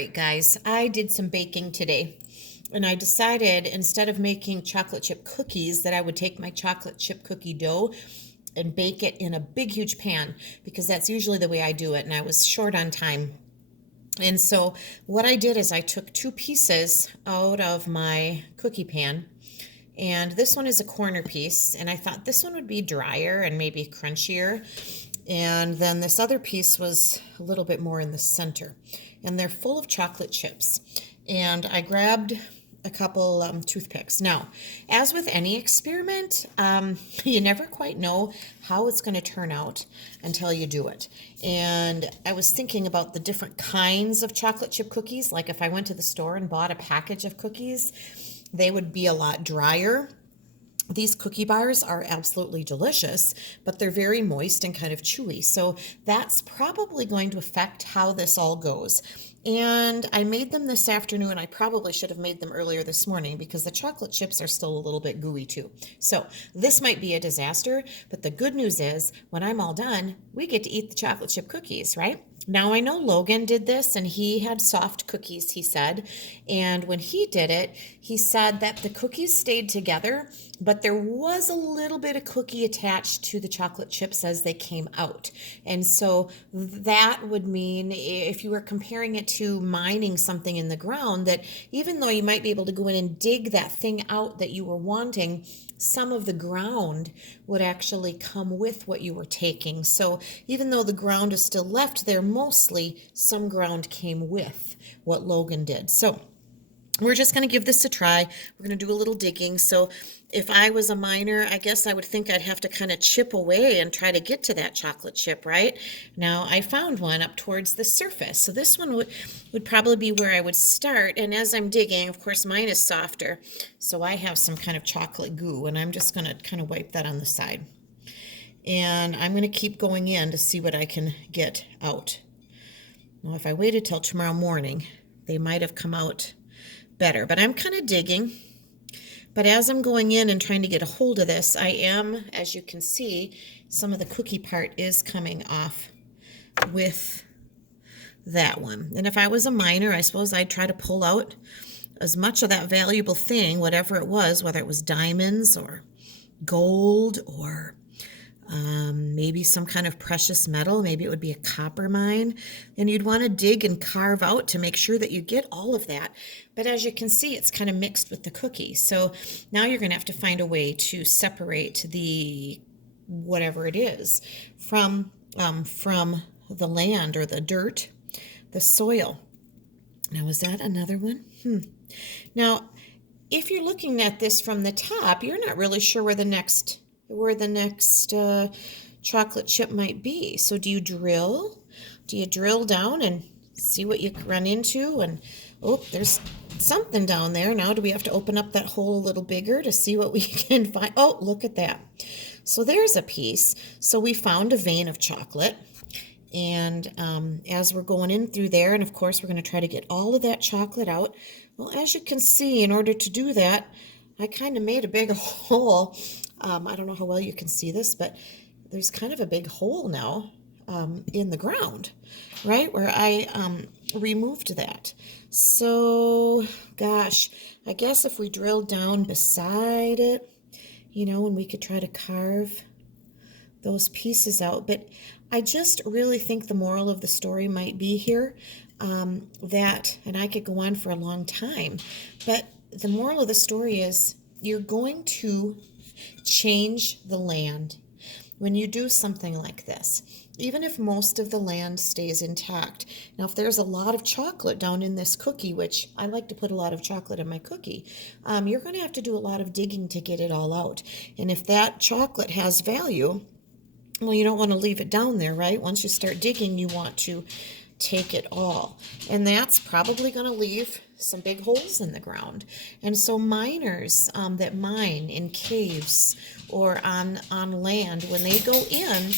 right, guys, I did some baking today, and I decided instead of making chocolate chip cookies that I would take my chocolate chip cookie dough and bake it in a big, huge pan because that's usually the way I do it, and I was short on time. And so what I did is I took two pieces out of my cookie pan, and this one is a corner piece, and I thought this one would be drier and maybe crunchier. And then this other piece was a little bit more in the center. And they're full of chocolate chips. And I grabbed a couple toothpicks. Now, as with any experiment, you never quite know how it's going to turn out until you do it. And I was thinking about the different kinds of chocolate chip cookies. Like if I went to the store and bought a package of cookies, they would be a lot drier. These cookie bars are absolutely delicious, but they're very moist and kind of chewy. So that's probably going to affect how this all goes. And I made them this afternoon. I probably should have made them earlier this morning because the chocolate chips are still a little bit gooey too. So this might be a disaster, but the good news is when I'm all done, we get to eat the chocolate chip cookies, right? Now, I know Logan did this and he had soft cookies, he said. And when he did it, he said that the cookies stayed together, but there was a little bit of cookie attached to the chocolate chips as they came out. And so that would mean if you were comparing it to mining something in the ground, that even though you might be able to go in and dig that thing out that you were wanting, some of the ground would actually come with what you were taking. So even though the ground is still left there, mostly some ground came with what Logan did. So we're just going to give this a try. We're going to do a little digging. So if I was a miner, I guess I would think I'd have to kind of chip away and try to get to that chocolate chip, right? Now, I found one up towards the surface. So this one would probably be where I would start. And as I'm digging, of course, mine is softer. So I have some kind of chocolate goo, and I'm just going to kind of wipe that on the side. And I'm going to keep going in to see what I can get out. Now, if I waited till tomorrow morning, they might have come out better, but I'm kind of digging. But as I'm going in and trying to get a hold of this, I am, as you can see, some of the cookie part is coming off with that one. And if I was a miner, I suppose I'd try to pull out as much of that valuable thing, whatever it was, whether it was diamonds or gold or maybe some kind of precious metal. Maybe it would be a copper mine. And you'd want to dig and carve out to make sure that you get all of that. But as you can see, it's kind of mixed with the cookie. So now you're going to have to find a way to separate the whatever it is from the land or the dirt, the soil. Now, is that another one? Now, if you're looking at this from the top, you're not really sure where the next chocolate chip might be. So do you drill? Do you drill down and see what you run into? And oh, there's something down there. Now do we have to open up that hole a little bigger to see what we can find? Oh, look at that. So there's a piece. So we found a vein of chocolate. And as we're going in through there, and of course we're going to try to get all of that chocolate out. Well, as you can see, in order to do that, I kind of made a big hole. I don't know how well you can see this, but there's kind of a big hole now in the ground, right, where I removed that. So, gosh, I guess if we drilled down beside it, and we could try to carve those pieces out. But I just really think the moral of the story might be here that, and I could go on for a long time, but the moral of the story is you're going to change the land when you do something like this, even if most of the land stays intact. Now, if there's a lot of chocolate down in this cookie, which I like to put a lot of chocolate in my cookie, you're going to have to do a lot of digging to get it all out. And if that chocolate has value, well, you don't want to leave it down there, right? Once you start digging, you want to take it all. And that's probably going to leave some big holes in the ground. And so miners that mine in caves or on land, when they go in,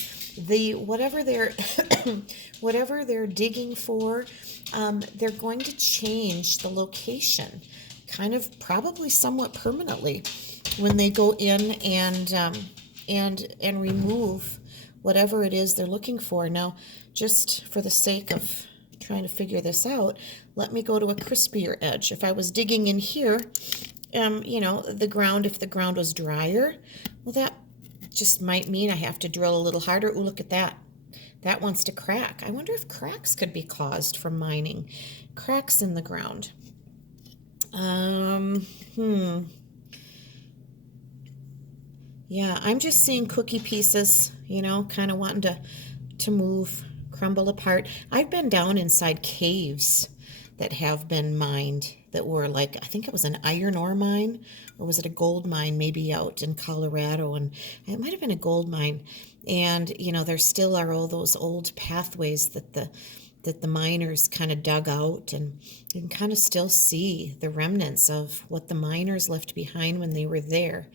whatever they're whatever they're digging for, they're going to change the location, kind of probably somewhat permanently, when they go in and remove whatever it is they're looking for. Now, just for the sake of trying trying to figure this out, let me go to a crispier edge. If I was digging in here, you know, the ground, if the ground was drier, well, that just might mean I have to drill a little harder. Ooh, look at that. That wants to crack. I wonder if cracks could be caused from mining. Cracks in the ground. Yeah, I'm just seeing cookie pieces, you know, kind of wanting to move, crumble apart. I've been down inside caves that have been mined that were like, I think it was an iron ore mine, or was it a gold mine, maybe out in Colorado, and it might have been a gold mine. And, you know, there still are all those old pathways that the miners kind of dug out, and you can kind of still see the remnants of what the miners left behind when they were there.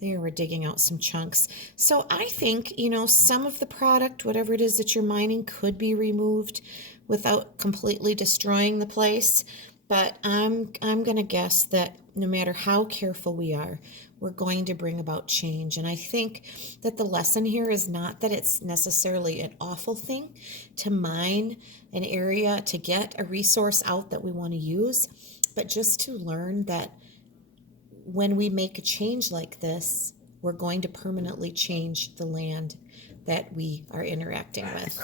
They were digging out some chunks. So I think, you know, some of the product, whatever it is that you're mining, could be removed without completely destroying the place. But I'm going to guess that no matter how careful we are, we're going to bring about change. And I think that the lesson here is not that it's necessarily an awful thing to mine an area to get a resource out that we want to use, but just to learn that when we make a change like this, we're going to permanently change the land that we are interacting with.